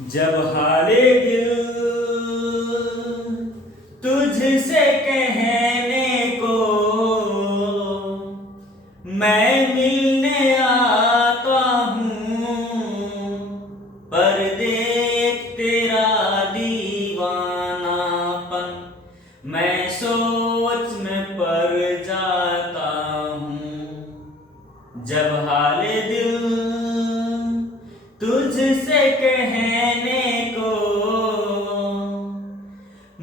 जब हाले दिल तुझसे कहने को मैं मिलने आता हूँ, पर देख तेरा दीवानापन मैं सोच में पड़ जाता हूँ। जब हाले दिल तुझसे कहने को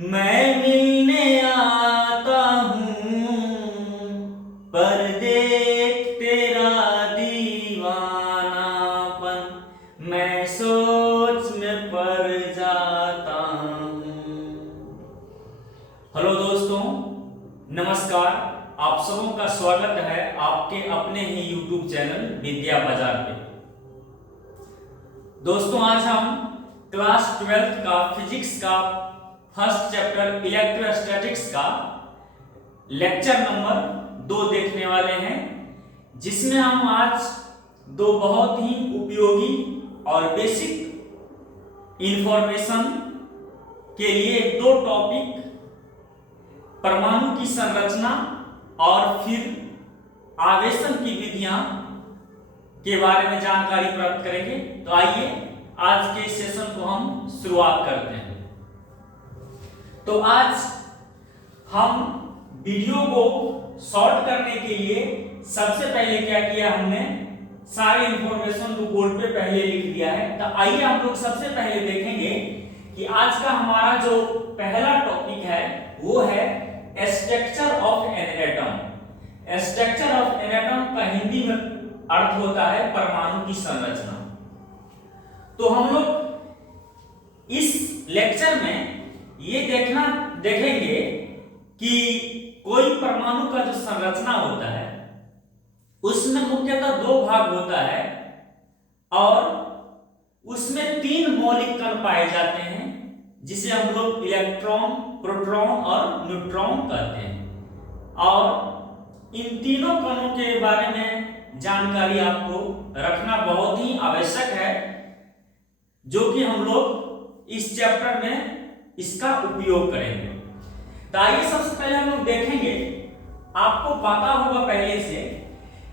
मैं मिलने आता हूँ, पर देख तेरा दीवानापन मैं सोच में पड़ जाता हूँ। हेलो दोस्तों, नमस्कार। आप सबों का स्वागत है आपके अपने ही यूट्यूब चैनल विद्या बाजार पे। दोस्तों, आज हम क्लास 12th का फिजिक्स का फर्स्ट चैप्टर इलेक्ट्रोस्टैटिक्स का लेक्चर नंबर 2 देखने वाले हैं, जिसमें हम आज दो बहुत ही उपयोगी और बेसिक इंफॉर्मेशन के लिए दो टॉपिक, परमाणु की संरचना और फिर आवेशन की विधियां के बारे में जानकारी प्राप्त करेंगे। तो आइए आज के सेशन को हम शुरुआत करते हैं। तो आज हम वीडियो को शॉर्ट करने के लिए सबसे पहले क्या किया, हमने सारे इंफॉर्मेशन को बोर्ड पे पहले लिख दिया है। तो आइए हम लोग सबसे पहले देखेंगे कि आज का हमारा जो पहला टॉपिक है वो है structure of an atom. Structure of an atom का हिंदी में अर्थ होता है परमाणु की संरचना। तो हम लोग इस लेक्चर में ये देखेंगे कि कोई परमाणु का जो संरचना होता है उसमें मुख्यतः 2 भाग होता है और उसमें 3 मौलिक कण पाए जाते हैं, जिसे हम लोग इलेक्ट्रॉन, प्रोटॉन और न्यूट्रॉन कहते हैं। और इन तीनों कणों के बारे में जानकारी आपको रखना बहुत ही आवश्यक है, जो कि हम लोग इस चैप्टर में इसका उपयोग करेंगे। तो आइए सबसे पहले हम लोग देखेंगे, आपको पता होगा पहले से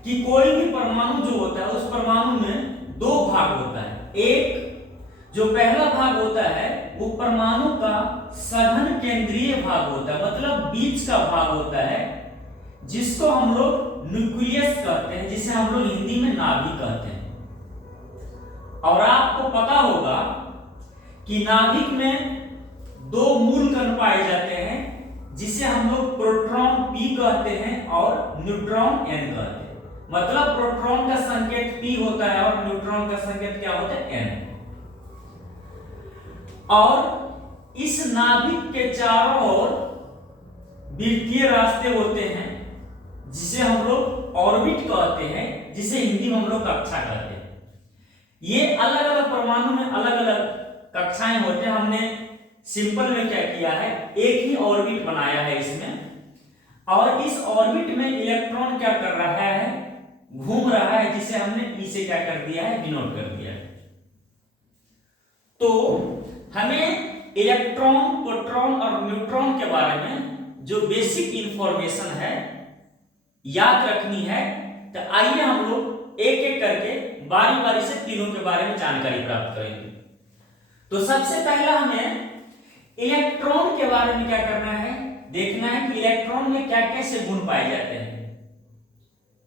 कि कोई भी परमाणु जो होता है उस परमाणु में 2 भाग होता है। एक जो पहला भाग होता है वो परमाणु का सघन केंद्रीय भाग होता है, मतलब बीच का भाग होता है, जिसको हम लोग न्यूक्लियस कहते हैं, जिसे हम लोग हिंदी में नाभिक कहते हैं। और आपको पता होगा कि नाभिक में 2 मूल कण पाए जाते हैं, जिसे हम लोग प्रोटॉन P कहते हैं और न्यूट्रॉन N कहते हैं। मतलब प्रोटॉन का संकेत P होता है और न्यूट्रॉन का संकेत क्या होता है, N। और इस नाभिक के चारों ओर वृत्तीय रास्ते होते हैं, जिसे हम लोग ऑर्बिट कहते हैं, जिसे हिंदी में हम लोग कक्षा कहते हैं। ये अलग अलग परमाणु में अलग अलग कक्षाएं होते हैं। हमने सिंपल में क्या किया है, एक ही ऑर्बिट बनाया है इसमें, और इस ऑर्बिट में इलेक्ट्रॉन क्या कर रहा है, घूम रहा है, जिसे हमने ई से क्या कर दिया है, डिनोट कर दिया है। तो हमें इलेक्ट्रॉन, प्रोटॉन और न्यूट्रॉन के बारे में जो बेसिक इंफॉर्मेशन है याद रखनी है। तो आइए हम लोग एक एक करके बारी बारी से तीनों के बारे में जानकारी प्राप्त करेंगे। तो सबसे पहला हमें इलेक्ट्रॉन के बारे में क्या करना है, देखना है कि इलेक्ट्रॉन में क्या कैसे गुण पाए जाते हैं,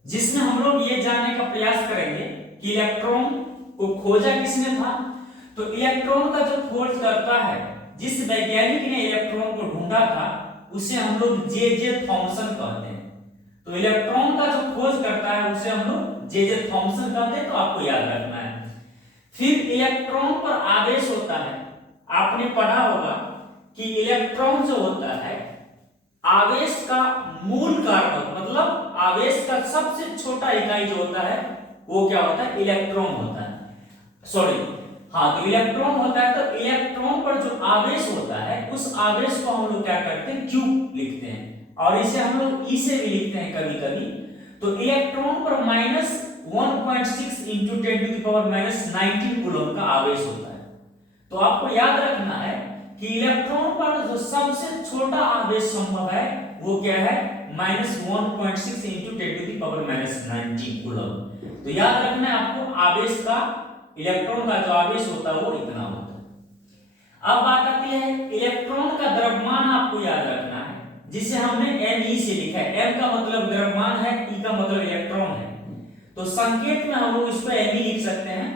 जिसमें हम लोग ये जानने का प्रयास करेंगे कि इलेक्ट्रॉन को खोजा किसने था। तो इलेक्ट्रॉन का जो खोज करता है, जिस वैज्ञानिक ने इलेक्ट्रॉन को ढूंढा था, उसे हम लोग जे थॉमसन कहते हैं। तो इलेक्ट्रॉन का जो खोज करता है उसे हम लोग जे थॉमसन कहते हैं। तो आपको याद रखना है। फिर इलेक्ट्रॉन पर आवेश होता है। आपने पढ़ा होगा कि इलेक्ट्रॉन जो होता है, आवेश का मूल कारक, मतलब आवेश का सबसे छोटा इकाई जो होता है वो क्या होता है, इलेक्ट्रॉन होता है। सॉरी, हाँ, तो इलेक्ट्रॉन होता है। तो इलेक्ट्रॉन पर जो आवेश होता है उस आवेश को हम लोग क्या करते हैं, क्यू लिखते हैं, और इसे हम लोग ई से भी लिखते हैं कभी कभी। तो इलेक्ट्रॉन पर -1.6 × 10⁻⁹ कूलम का आवेश होता है। तो आपको याद रखना है कि इलेक्ट्रॉन पर जो सबसे छोटा आवेश संभव है वो क्या है, -1.6 × 10⁻⁻⁹ कूलम। तो याद रखना है आपको आवेश का, इलेक्ट्रॉन का जो आवेश होता है वो इतना होता है। अब बात आती है इलेक्ट्रॉन का द्रव्यमान, आपको याद रखना है जिसे हमने me से लिखा है। m का मतलब द्रव्यमान है, e का मतलब इलेक्ट्रॉन है, तो संकेत में हम लोग इसको me लिख सकते हैं।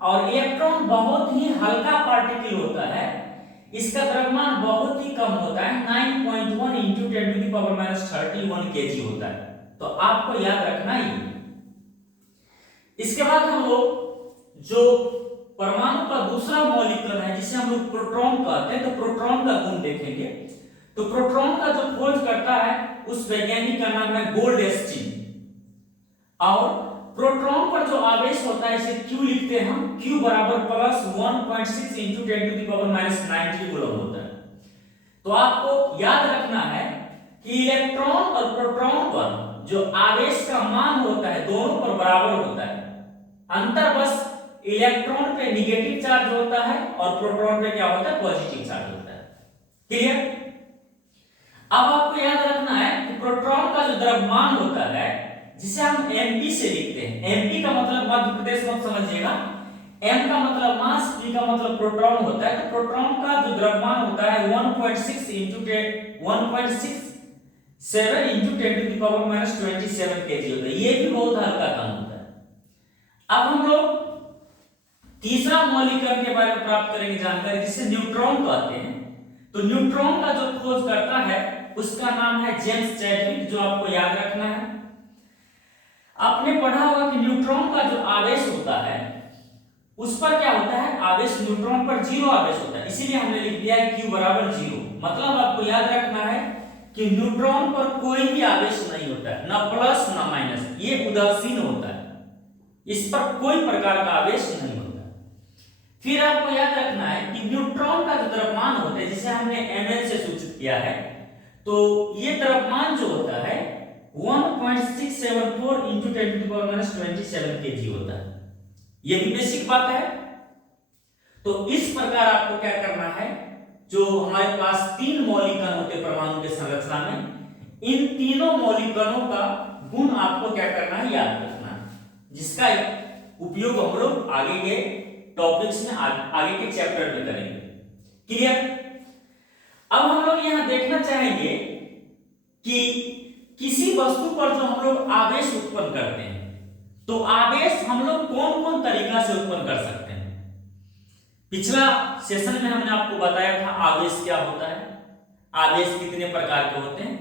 और इलेक्ट्रॉन बहुत ही हल्का पार्टिकल होता है, इसका द्रव्यमान बहुत ही कम होता है, 9.1 × 10⁻31 kg होता है। तो आपको याद रखना ही। इसके बाद हम लोग जो परमाणु का दूसरा मौलिक कण है जिसे हम लोग प्रोटॉन कहते हैं, तो प्रोटॉन का गुण देखेंगे। तो प्रोटॉन का जो खोज करता है उस वैज्ञानिक का नाम है गोल्डस्टीन। और प्रोटॉन पर जो आवेश होता है इसे Q लिखते हैं हम, Q बराबर +1.6 × 10⁻⁹ कूलम होता है। तो आपको याद रखना है कि इलेक्ट्रॉन और प्रोटॉन पर जो आवेश का मान होता है दोनों पर बराबर होता है, अंतर बस इलेक्ट्रॉन पे निगेटिव चार्ज होता है और प्रोटॉन पे क्या होता है, पॉजिटिव चार्ज होता है। क्लियर? अब आपको याद रखना है कि प्रोटॉन का जो द्रव्यमान होता है जिसे हम mp से लिखते हैं, mp का मतलब मध्य प्रदेश मत समझिएगा, m का मतलब मास, p का मतलब प्रोटॉन होता है। तो प्रोटॉन का जो द्रव्यमान होता है 1.67 × 10⁻27 kg होता है, ये भी बहुत हल्का कण होता है। अब हम लोग तीसरा मौलिक कण के बारे में प्राप्त करेंगे जानकारी जिसे न्यूट्रॉन कहते हैं। तो न्यूट्रॉन का जो खोज करता है उसका नाम है जेम्स चैडविक, जो आपको याद रखना है। आपने पढ़ा होगा कि न्यूट्रॉन का जो आवेश होता है उस पर क्या होता है, आवेश न्यूट्रॉन पर 0 आवेश होता है, इसीलिए हमने लिख दिया है Q बराबर 0। मतलब आपको याद रखना है कि न्यूट्रॉन पर कोई भी आवेश नहीं होता है, ना प्लस ना माइनस, ये उदासीन होता है, इस पर कोई प्रकार का आवेश नहीं होता। फिर आपको याद रखना है कि न्यूट्रॉन का जो द्रव्यमान होता है जिसे हमने ml से सूचित किया है, तो ये द्रव्यमान जो होता है 1.674 × 10⁻27 kg होता है। ये भी बेसिक बात है। तो इस प्रकार आपको क्या करना है, जो हमारे पास 3 मौलिक कण होते परमाणु के संरचना में, इन तीनों मौलिक कणों का गुण आपको क्या करना है, याद रखना है, जिसका उपयोग हम लोग आगे के टॉपिक्स में, आगे के चैप्टर में करेंगे। क्लियर? अब हम लोग यहां देखना चाहेंगे कि किसी वस्तु पर जो हम लोग आवेश उत्पन्न करते हैं, तो आवेश हम लोग कौन कौन तरीका से उत्पन्न कर सकते हैं। पिछला सेशन में हमने आपको बताया था आवेश क्या होता है, आवेश कितने प्रकार के होते हैं।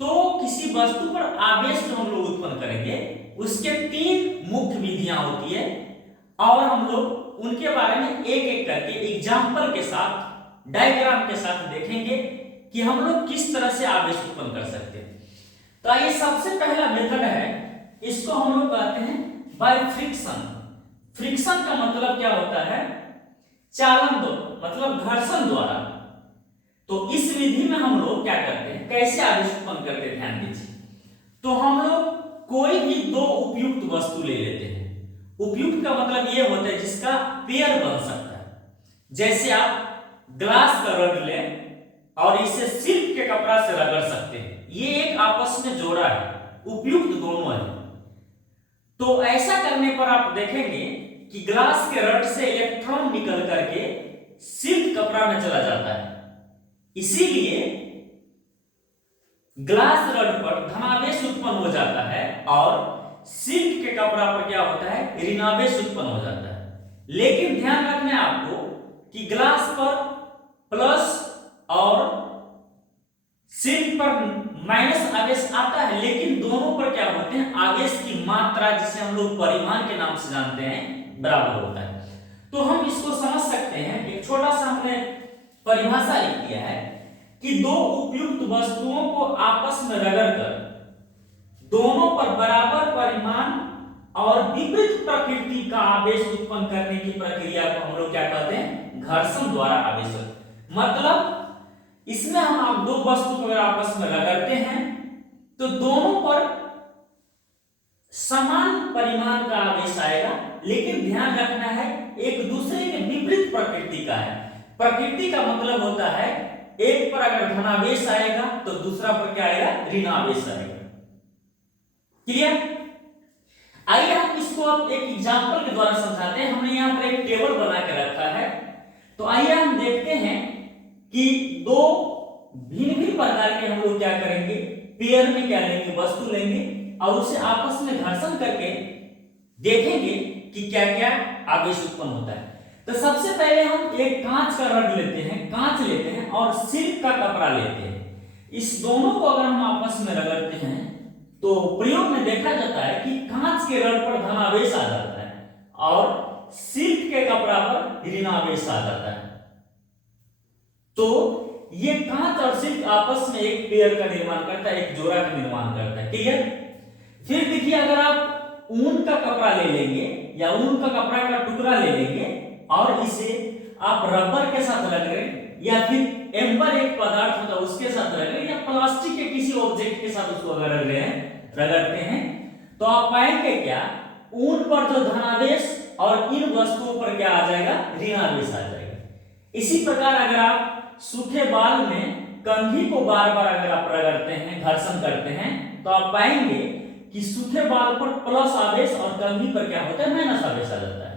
तो किसी वस्तु पर आवेश जो हम लोग उत्पन्न करेंगे उसके 3 मुख्य विधियां होती है, और हम लोग उनके बारे में एक एक करके एग्जाम्पल के साथ, डायग्राम के साथ देखेंगे कि हम लोग किस तरह से आवेश उत्पन्न कर सकते हैं। तो ये सबसे पहला मेथड है, इसको हम लोग कहते हैं बाय फ्रिक्शन। फ्रिक्शन का मतलब क्या होता है, चालन दो, मतलब घर्षण द्वारा। तो इस विधि में हम लोग क्या करते हैं, कैसे आवेश उत्पन्न करते हैं, ध्यान दीजिए। तो हम लोग कोई भी 2 उपयुक्त वस्तु ले लेते हैं। उपयुक्त का मतलब ये होता है जिसका पेयर बन सकता है। जैसे आप ग्लास का रड लें और इसे सिल्क के कपड़ा से रगड़ सकते हैं, ये एक आपस में जोड़ा है, उपयुक्त दोनों है। तो ऐसा करने पर आप देखेंगे कि ग्लास के रड से इलेक्ट्रॉन निकल करके सिल्क कपड़ा में चला जाता है। इसीलिए ग्लास रड पर धनावेश उत्पन्न हो जाता है और सिल्क के कपड़ा पर क्या होता है, ऋणावेश उत्पन्न हो जाता है। लेकिन ध्यान रखना है आपको कि ग्लास पर प्लस और सिल्क पर माइनस आवेश आता है, लेकिन दोनों पर क्या होते हैं, आवेश की मात्रा जिसे हम लोग परिमाण के नाम से जानते हैं, बराबर होता है। तो हम इसको समझ सकते हैं, एक छोटा सा हमने परिभाषा लिख दिया है कि 2 उपयुक्त वस्तुओं को आपस में रगड़कर दोनों पर बराबर परिमाण और विपरीत प्रकृति का आवेश उत्पन्न करने की प्रक्रिया को हम लोग क्या कहते हैं, घर्षण द्वारा आवेश। मतलब इसमें हम आप 2 वस्तु को आपस में रगड़ते हैं तो दोनों पर समान परिमाण का आवेश आएगा, लेकिन ध्यान रखना है एक दूसरे के विपरीत प्रकृति का है। प्रकृति का मतलब होता है एक पर अगर धनावेश आएगा तो दूसरा पर क्या आएगा, ऋणावेश आएगा। क्लियर? आइए हम इसको अब एक एग्जांपल के द्वारा समझाते हैं। हमने यहाँ पर एक टेबल बना के रखा है, तो आइए हम देखते हैं कि दो भिन्न भिन्न प्रकार के हम लोग क्या करेंगे, पेयर में क्या लेंगे, वस्तु लेंगे और उसे आपस में घर्षण करके देखेंगे कि क्या क्या आवेश उत्पन्न होता है। तो सबसे पहले हम एक कांच का रड लेते हैं, कांच लेते हैं और सिल्क का कपड़ा लेते हैं। इस दोनों को अगर हम आपस में रगड़ते हैं तो प्रयोग में देखा जाता है कि कांच के रड पर धनावेश आ जाता है और सिल्क के कपड़ा पर ऋणावेश आ जाता है। तो ये कांच और सिल्क आपस में एक पेयर का निर्माण करता है, एक जोड़ा का निर्माण करता है। क्लियर? फिर देखिए, अगर आप ऊन का कपड़ा ले लेंगे या ऊन का कपड़ा का टुकड़ा ले लेंगे और इसे आप रबर के साथ रगड़ें या फिर एम्बर एक पदार्थ होता है उसके साथ रगड़ें या प्लास्टिक के किसी ऑब्जेक्ट के साथ उसको रगड़ते हैं तो आप पाएंगे क्या, ऊन पर जो धनावेश और इन वस्तुओं पर क्या आ जाएगा, ऋणावेश आ जाएगा। इसी प्रकार अगर आप सूखे बाल में कंघी को बार बार अगर आप रगड़ते हैं, घर्षण करते हैं, तो आप पाएंगे कि सूखे बाल पर प्लस आवेश और कंघी पर क्या होता है, माइनस आवेश आ जाता है।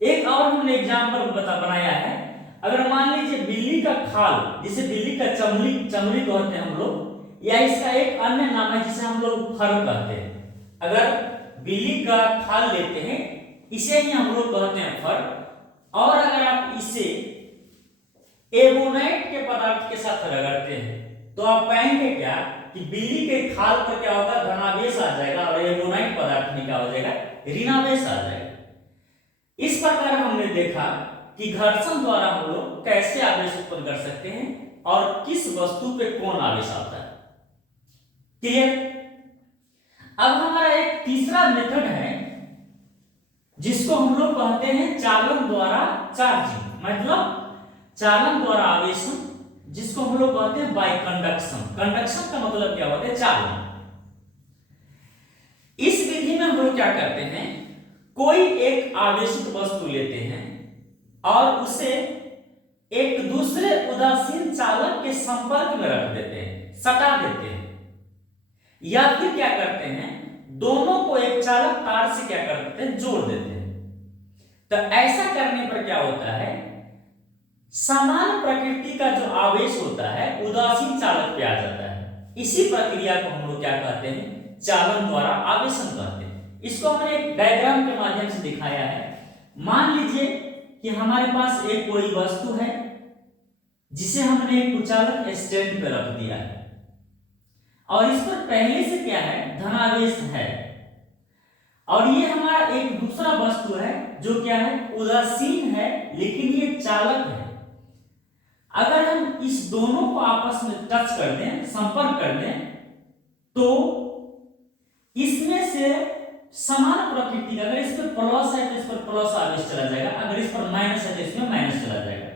एक और हमने एग्जांपल बनाया है। अगर मान लीजिए बिल्ली का खाल, जिसे बिल्ली का चमड़ी कहते हैं हम लोग, या इसका एक अन्य नाम है जिसे हम लोग फर कहते हैं। अगर बिल्ली का खाल लेते हैं, इसे ही हम लोग कहते हैं फर, और अगर आप इसे एबोनाइट के पदार्थ के साथ रगड़ते हैं तो आप पाएंगे क्या कि बिल्ली के खाल पर क्या होगा, धनावेश आ जाएगा और एबोनाइट पदार्थ में क्या हो जाएगा, ऋणावेश आ जाएगा। इस प्रकार हमने देखा कि घर्षण द्वारा हम लोग कैसे आवेश उत्पन्न कर सकते हैं और किस वस्तु पे कौन आवेश आता है। क्लियर? अब हमारा एक तीसरा मेथड है जिसको हम लोग कहते हैं चालन द्वारा चार्जिंग, मतलब चालन द्वारा आवेशन, जिसको हम लोग कहते हैं बाय कंडक्शन। कंडक्शन का मतलब क्या होता है, चालन। इस विधि में हम लोग क्या करते हैं, कोई एक आवेशित वस्तु लेते हैं और उसे एक दूसरे उदासीन चालक के संपर्क में रख देते हैं, सटा देते हैं, या फिर क्या करते हैं, दोनों को एक चालक तार से क्या कर देते हैं, जोड़ देते हैं। तो ऐसा करने पर क्या होता है, समान प्रकृति का जो आवेश होता है उदासीन चालक पे आ जाता है। इसी प्रक्रिया को हम लोग क्या कहते हैं, चालन द्वारा आवेशन कहते हैं। इसको हमने एक डायग्राम के माध्यम से दिखाया है। मान लीजिए कि हमारे पास एक कोई वस्तु है जिसे हमने एक कुचालक स्टैंड पर रख दिया है और इस पर पहले से क्या है, धनावेश है, और ये हमारा एक दूसरा वस्तु है जो क्या है, उदासीन है लेकिन ये चालक है। अगर हम इस दोनों को आपस में टच कर दें, संपर्क कर दें, तो इसमें से समान प्रकृति का, अगर इस पर प्लस है तो इस पर प्लस आवेश चला जाएगा, अगर इस पर माइनस है तो इसमें माइनस चला जाएगा।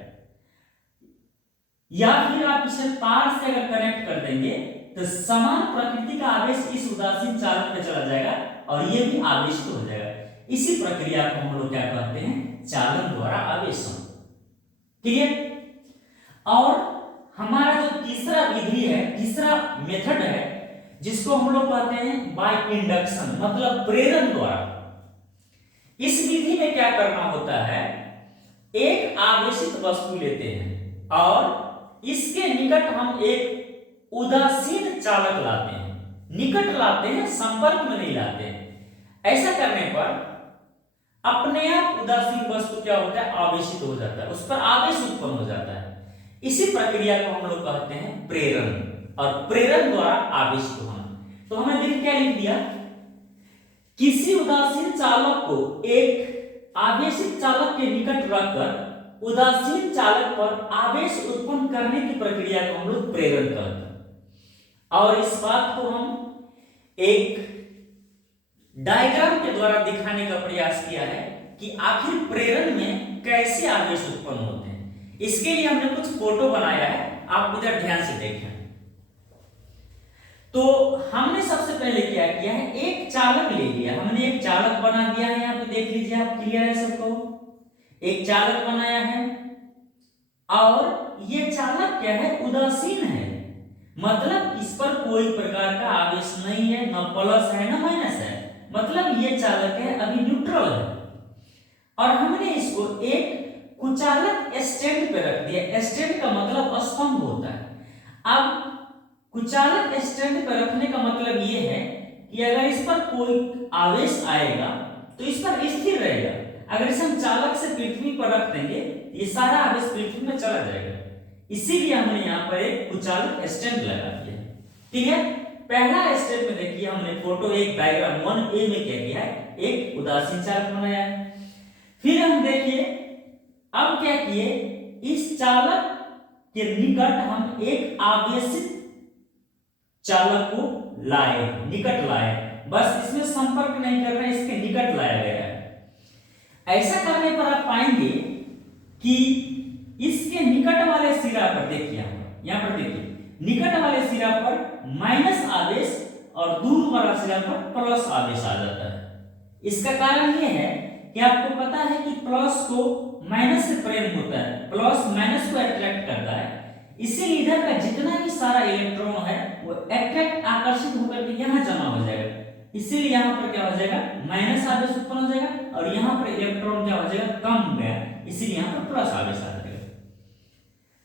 या फिर आप इसे तार से अगर कनेक्ट कर देंगे तो समान प्रकृति का आवेश इस उदासीन चालक पे चला जाएगा और ये भी आवेशित हो जाएगा। इसी प्रक्रिया को हम लोग क्या कहते हैं, चालन द्वारा आवेशन। क्लियर? और हमारा जो तीसरा विधि है, तीसरा मेथड है, जिसको हम लोग कहते हैं बाय इंडक्शन, मतलब प्रेरण द्वारा। इस विधि में क्या करना होता है, एक आवेशित वस्तु लेते हैं और इसके निकट हम एक उदासीन चालक लाते हैं, निकट लाते हैं, संपर्क में नहीं लाते हैं। ऐसा करने पर अपने आप उदासीन वस्तु क्या होता है, आवेशित हो जाता है, उस पर आवेश उत्पन्न हो जाता है। इसी प्रक्रिया को हम लोग कहते हैं प्रेरण, और प्रेरण द्वारा आवेशित होना। तो हमने क्या लिख दिया, किसी उदासीन चालक को एक आवेशित चालक के निकट रखकर उदासीन चालक पर आवेश उत्पन्न करने की प्रक्रिया को हम लोग प्रेरण कहते हैं। और इस बात को हम एक डायग्राम के द्वारा दिखाने का प्रयास किया है कि आखिर प्रेरण में कैसे आवेश उत्पन्न होते हैं। इसके लिए हमने कुछ फोटो बनाया है, आप इधर ध्यान से देखें। तो हमने सबसे पहले क्या किया है, एक चालक ले लिया, हमने एक चालक बना दिया है, यहाँ पे देख लीजिए लीजिए आप, क्लियर है सबको। एक चालक बनाया है और ये चालक क्या है, उदासीन है, मतलब इस पर कोई प्रकार का आवेश नहीं है, न प्लस है न माइनस है, मतलब ये चालक है अभी न्यूट्रल है। और हमने इसको एक कुचालक स्टैंड पे रख दिया। स्टैंड का मतलब स्तंभ होता है। अब कुचालक स्टैंड पे रखने का मतलब ये है कि अगर इस पर कोई आवेश आएगा तो इस पर स्थिर रहेगा। अगर इसे हम चालक से पृथ्वी पर रख देंगे ये सारा आवेश पृथ्वी में चला जाएगा, इसीलिए हमने यहाँ पर एक कुचालक स्टैंड लगा दिया। ठीक है, पहला स्टेप में देखिए हमने फोटो एक डायग्राम 1A में क्या किया है, एक उदासीन चालक बनाया है। फिर हम देखिए अब क्या किए, इस चालक के निकट हम एक आवेशित चालक को लाए, निकट लाए, बस इसमें संपर्क नहीं कर रहे हैं, इसके निकट लाया गया है। ऐसा करने पर आप पाएंगे कि इसके निकट वाले सिरा पर देखिए, यहां पर देखिए निकट वाले सिरा पर माइनस आवेश और दूर वाला सिरा पर प्लस आवेश आ जाता है। इसका कारण यह है कि आपको पता है कि प्लस को माइनस से प्रेम होता है, प्लस माइनस को अट्रैक्ट करता है, इसीलिए इधर का जितना भी सारा इलेक्ट्रॉन है वो अट्रैक्ट आकर्षित होकर के यहाँ जमा हो जाएगा, इसीलिए यहाँ पर क्या हो जाएगा, माइनस आवेश उत्पन्न हो जाएगा और यहाँ पर इलेक्ट्रॉन क्या हो जाएगा, कम हो गया, इसीलिए यहाँ पर प्लस आवेश आ जाएगा।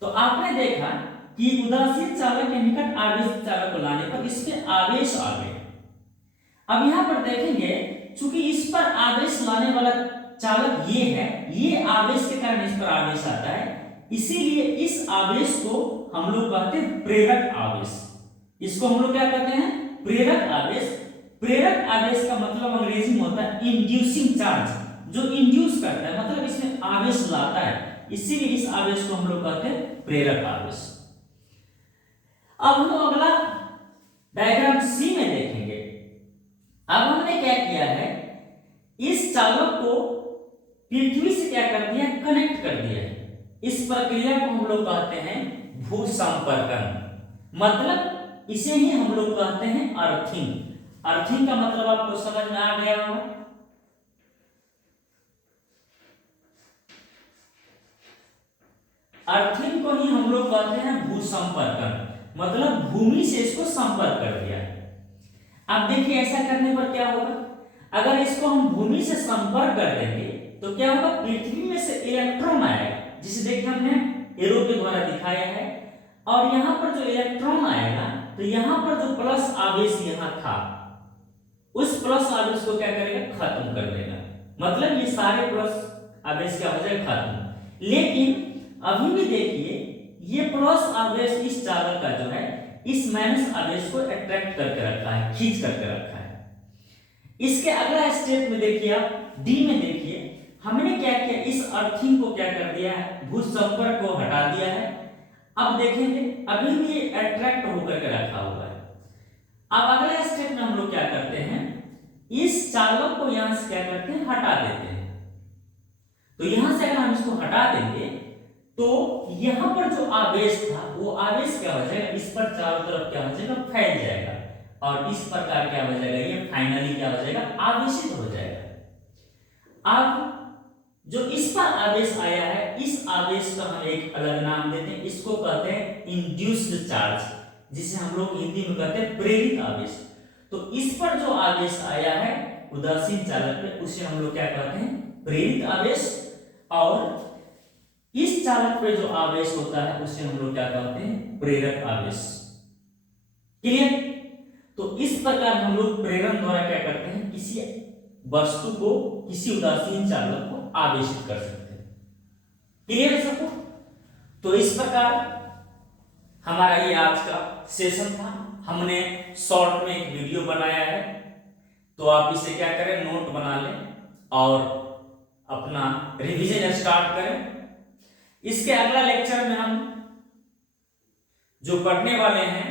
तो आपने देखा कि उदासीन चालक के निकट आवेशित चालक को लाने पर इसमें आवेश आ गए। अब यहाँ पर देखेंगे चूंकि इस पर आवेश लाने वाला चालक ये है, ये आवेश के कारण इस पर आवेश आता है, इसीलिए इस आवेश को हम लोग कहते हैं प्रेरक आवेश। इसको हम लोग क्या कहते हैं, प्रेरक आवेश। प्रेरक आवेश का मतलब अंग्रेजी में होता है इंड्यूसिंग चार्ज, जो इंड्यूस करता है, मतलब इसमें आवेश लाता है, इसीलिए इस आवेश को हम लोग कहते हैं प्रेरक आवेश। अब हम अगला डायग्राम सी में देखेंगे। अब हमने क्या किया है, इस चालक को पृथ्वी से क्या कर दिया, कनेक्ट कर दिया है। इस प्रक्रिया को हम लोग कहते हैं भू संपर्कन, मतलब इसे ही हम लोग कहते हैं अर्थिंग। अर्थिंग का मतलब आपको समझ में आ गया होगा। अर्थिंग को ही हम लोग कहते हैं भू संपर्कन, मतलब भूमि से इसको संपर्क कर दिया। अब देखिए ऐसा करने पर क्या होगा, अगर इसको हम भूमि से संपर्क कर देंगे तो क्या होगा, पृथ्वी में से इलेक्ट्रॉन आएगा, जिसे देखिए हमने एरो के द्वारा दिखाया है, और यहाँ पर जो इलेक्ट्रॉन आएगा तो यहाँ पर जो प्लस आवेश यहाँ था उस प्लस आवेश को क्या करेगा, खत्म कर देगा, मतलब ये सारे प्लस आवेश क्या हो जाएगा, खत्म। लेकिन अभी भी देखिए ये प्लस आवेश इस चालक का जो है इस माइनस आवेश को अट्रैक्ट करके रखा है, खींच करके रखा है। इसके अगला स्टेप में देखिए आप डी में देखिए हमने क्या किया, इस अर्थिंग को क्या कर दिया है, भू संपर्क को हटा दिया है। अब देखेंगे अभी भी ये अट्रैक्ट होकर के रखा हुआ है। अब अगला स्टेप में हम लोग क्या करते हैं, इस चालक को यहां से क्या करते हैं, हटा देते हैं। तो यहां से अगर हम इसको हटा देंगे तो यहां पर जो आवेश था वो आवेश क्या हो जाएगा, इस पर चारों तरफ क्या हो जाएगा, फैल जाएगा, और इस प्रकार क्या हो जाएगा, ये फाइनली क्या हो जाएगा, आवेशित हो जाएगा। अब जो इस पर आवेश आया है, इस आवेश का हम एक अलग नाम देते हैं, इसको कहते हैं इंड्यूस्ड चार्ज, जिसे हम लोग हिंदी में कहते हैं प्रेरित आवेश। तो इस पर जो आवेश आया है उदासीन चालक पे, उसे हम लोग क्या कहते हैं, प्रेरित आवेश, और इस चालक पे जो आवेश होता है उसे हम लोग क्या कहते हैं, प्रेरक आवेश। क्लियर? तो इस प्रकार हम लोग प्रेरण द्वारा क्या करते हैं, किसी वस्तु को, किसी उदासीन चालक को आवेशित कर सकते हैं। क्लियर है सबको? तो इस प्रकार हमारा ये आज का सेशन था। हमने शॉर्ट में एक वीडियो बनाया है, तो आप इसे क्या करें, नोट बना लें और अपना रिवीजन स्टार्ट करें। इसके अगला लेक्चर में हम जो पढ़ने वाले हैं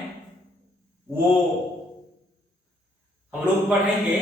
वो हम लोग पढ़ेंगे